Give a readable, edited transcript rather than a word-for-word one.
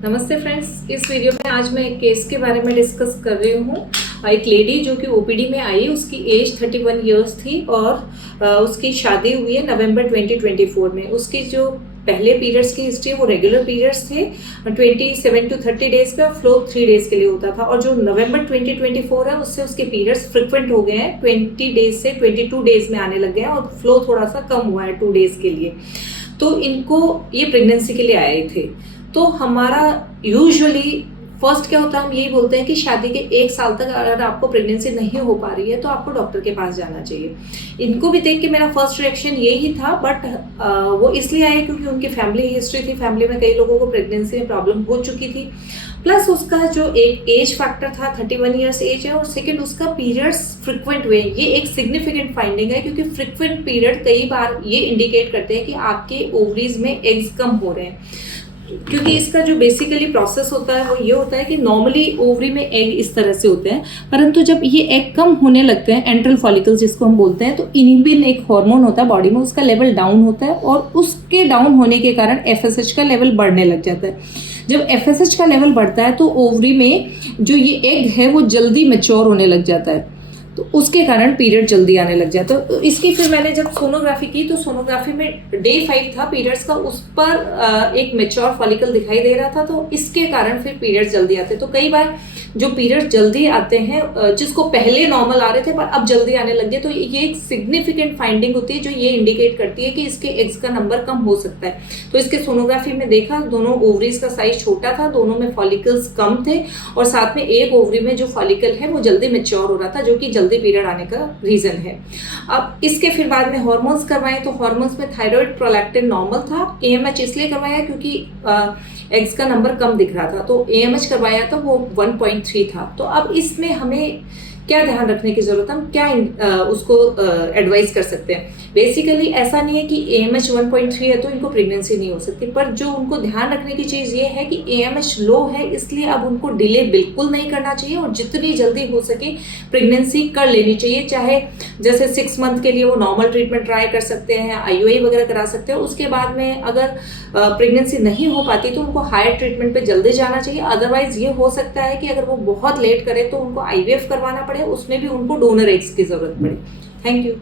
नमस्ते फ्रेंड्स, इस वीडियो में आज मैं एक केस के बारे में डिस्कस कर रही हूँ। एक लेडी जो कि ओपीडी में आई, उसकी एज 31 इयर्स थी और उसकी शादी हुई है नवंबर 2024 में। उसकी जो पहले पीरियड्स की हिस्ट्री है वो रेगुलर पीरियड्स थे 27 to 30 डेज का, फ्लो 3 डेज के लिए होता था। और जो नवंबर 2024 है उससे उसके पीरियड्स फ्रिक्वेंट हो गए हैं, 20 डेज से 22 डेज में आने लग गए हैं और फ्लो थोड़ा सा कम हुआ है 2 डेज के लिए। तो इनको ये प्रेगनेंसी के लिए आए थे। तो हमारा यूजुअली फर्स्ट क्या होता है, हम यही बोलते हैं कि शादी के 1 साल तक अगर आपको प्रेगनेंसी नहीं हो पा रही है तो आपको डॉक्टर के पास जाना चाहिए। इनको भी देख के मेरा फर्स्ट रिएक्शन यही था, बट वो इसलिए आए क्योंकि उनकी फैमिली हिस्ट्री थी, फैमिली में कई लोगों को प्रेगनेंसी में प्रॉब्लम हो चुकी थी। प्लस उसका जो एक एज फैक्टर था, 31 ईयर्स एज है, और सेकेंड उसका पीरियड्स फ्रिक्वेंट हुए। ये एक सिग्निफिकेंट फाइंडिंग है क्योंकि फ्रिक्वेंट पीरियड कई बार ये इंडिकेट करते हैं कि आपके ओवरीज में एग्स कम हो रहे हैं। क्योंकि इसका जो बेसिकली प्रोसेस होता है वो ये होता है कि नॉर्मली ओवरी में एग इस तरह से होते हैं, परंतु जब ये एग कम होने लगते हैं, एंट्रल फॉलिकल्स जिसको हम बोलते हैं, तो इनिबिन एक हार्मोन होता है बॉडी में, उसका लेवल डाउन होता है और उसके डाउन होने के कारण एफएसएच का लेवल बढ़ने लग जाता है। जब एफएसएच का लेवल बढ़ता है तो ओवरी में जो ये एग है वो जल्दी मैच्योर होने लग जाता है, तो उसके कारण पीरियड जल्दी आने लग जाता है। तो इसकी फिर मैंने जब सोनोग्राफी की तो सोनोग्राफी में डे 5 था पीरियड्स का, उस पर एक मैच्योर फॉलिकल दिखाई दे रहा था, तो इसके कारण फिर पीरियड्स जल्दी आते। तो कई बार जो पीरियड्स जल्दी आते हैं, जिसको पहले नॉर्मल आ रहे थे पर अब जल्दी आने लग गए, तो ये एक सिग्निफिकेंट फाइंडिंग होती है जो ये इंडिकेट करती है कि इसके एग्स का नंबर कम हो सकता है। तो इसके सोनोग्राफी में देखा, दोनों ओवरीज का साइज छोटा था, दोनों में फॉलिकल्स कम थे और साथ में एक ओवरी में जो फॉलिकल है वो जल्दी मैच्योर हो रहा था, जो कि जल्दी पीरियड आने का रीजन है। अब इसके फिर बाद में हार्मोन्स करवाए, तो हार्मोन्स में थायराइड प्रोलैक्टिन नॉर्मल था। एएमएच इसलिए करवाया क्योंकि एग्स का नंबर कम दिख रहा था, तो एएमएच करवाया तो वो 1.3 था। तो अब इसमें हमें क्या ध्यान रखने की जरूरत है, हम क्या उसको एडवाइस कर सकते हैं। बेसिकली ऐसा नहीं है कि एएमएच 1.3 है तो इनको प्रेगनेंसी नहीं हो सकती, पर जो उनको ध्यान रखने की चीज ये है कि एएमएच लो है, इसलिए अब उनको डिले बिल्कुल नहीं करना चाहिए और जितनी जल्दी हो सके प्रेगनेंसी कर लेनी चाहिए। चाहे जैसे 6 मंथ के लिए वो नॉर्मल ट्रीटमेंट ट्राई कर सकते हैं, आईयूआई वगैरह करा सकते हैं। उसके बाद में अगर प्रेगनेंसी नहीं हो पाती तो उनको हायर ट्रीटमेंट पे जल्दी जाना चाहिए। अदरवाइज ये हो सकता है कि अगर वो बहुत लेट करे तो उनको आईवीएफ करवाना पड़े, उसमें भी उनको डोनर एग्स की जरूरत पड़े। Thank you.